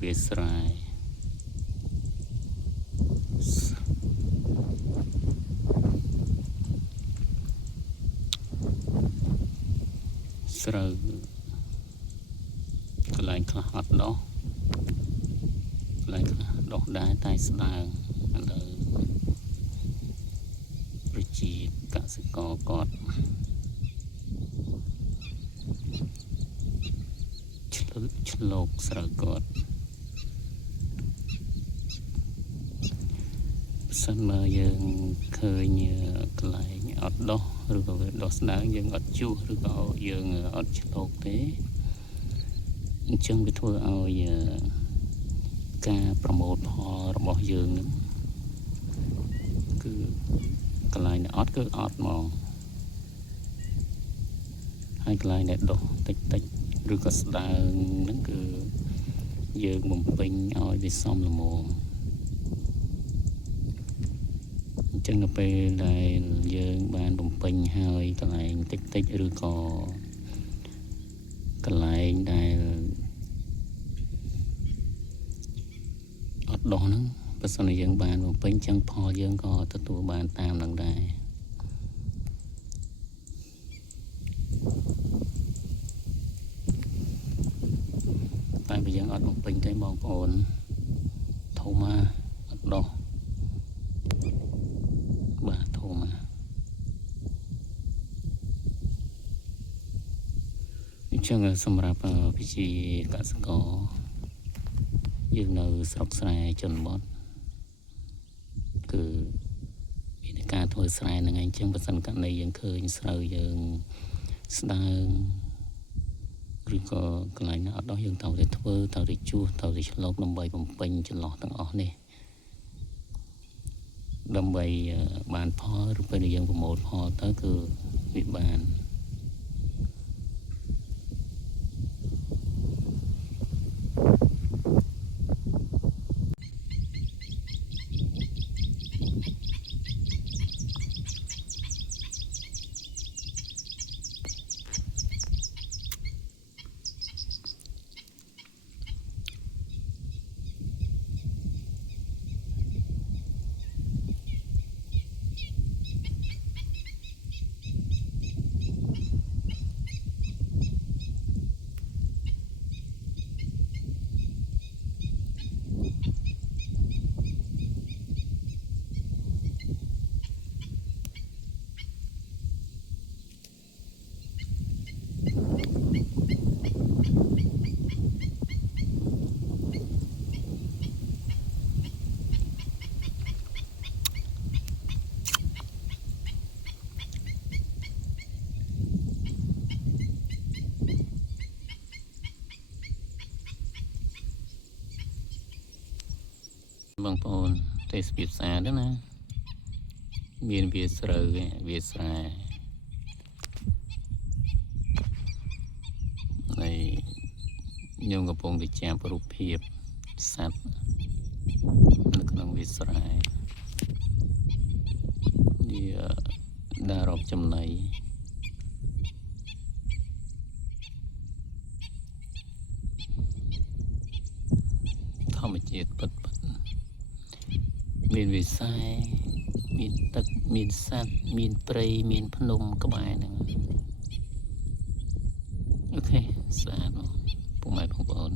វាស្រែស្រូវកន្លែងខ្លះអត់ដោះកន្លែងខ្លះដោះដែរតែស្ដើងឥឡូវប្រជាកសិករគាត់ឆ្លូកស្រូវគាត់សិនមកយើងឃើញកន្លែងអត់ដោះឬក៏វាដោះស្ដើងយើងអត់ជួសឬក៏យើងអត់ឆ្លូកទេអញ្ចឹងវាធ្វើឲ្យការប្រមូលផលរបស់យើងនឹងគឺកន្លែងដែលអត់គឺអត់ហ្មងហើយកន្លែងដែលដោះតិចឬក៏ស្ដើងហ្នឹងគឺយើងបំពេញឲ្យវាសមល្មមអញ្ចឹងនៅពេលដែលយើងបានបំពេញហើយកន្លែងតិចឬក៏កន្លែងដែលអត់ដោះហ្នឹងបើសិនជាយើងបានបំពេញចឹងផលយើងក៏ទទួលបានតាមនឹងដែរតែបើយើងអត់បំពេញទេបងប្អូនធំមកអត់ដោះបាទធំមកអញ្ចឹងសម្រាប់ប្រជាកសិករយើងនៅស្រុកស្រែជនបទគឺមានការធ្វើស្រែហ្នឹងឯងអញ្ចឹងបើសិនករណីយើងឃើញស្រូវយើងស្ដើងឬក៏កន្លែងណាអត់ដោះយើងត្រូវតែធ្វើត្រូវតែជួសត្រូវតែឆ្លូកដើម្បីបំពេញចន្លោះទាំងអស់នេះដើម្បីបានផលឬពេលដែលយើងប្រមូលផលទៅគឺវាបានបងប្អូនទេសភាពស្អាតណាមានវាស្រូវវាស្រែហើយខ្ញុំកំពុងតែចាប់រូបភាពសត្វនៅក្នុងវាស្រែវាដើររកចំណីធម្មជាតិពិតមានវាសែមានទឹកមានសត្វមានព្រៃមានភ្នំក្បែរហ្នឹងអូខេស្អាតមកពុកម៉ែបងប្អូន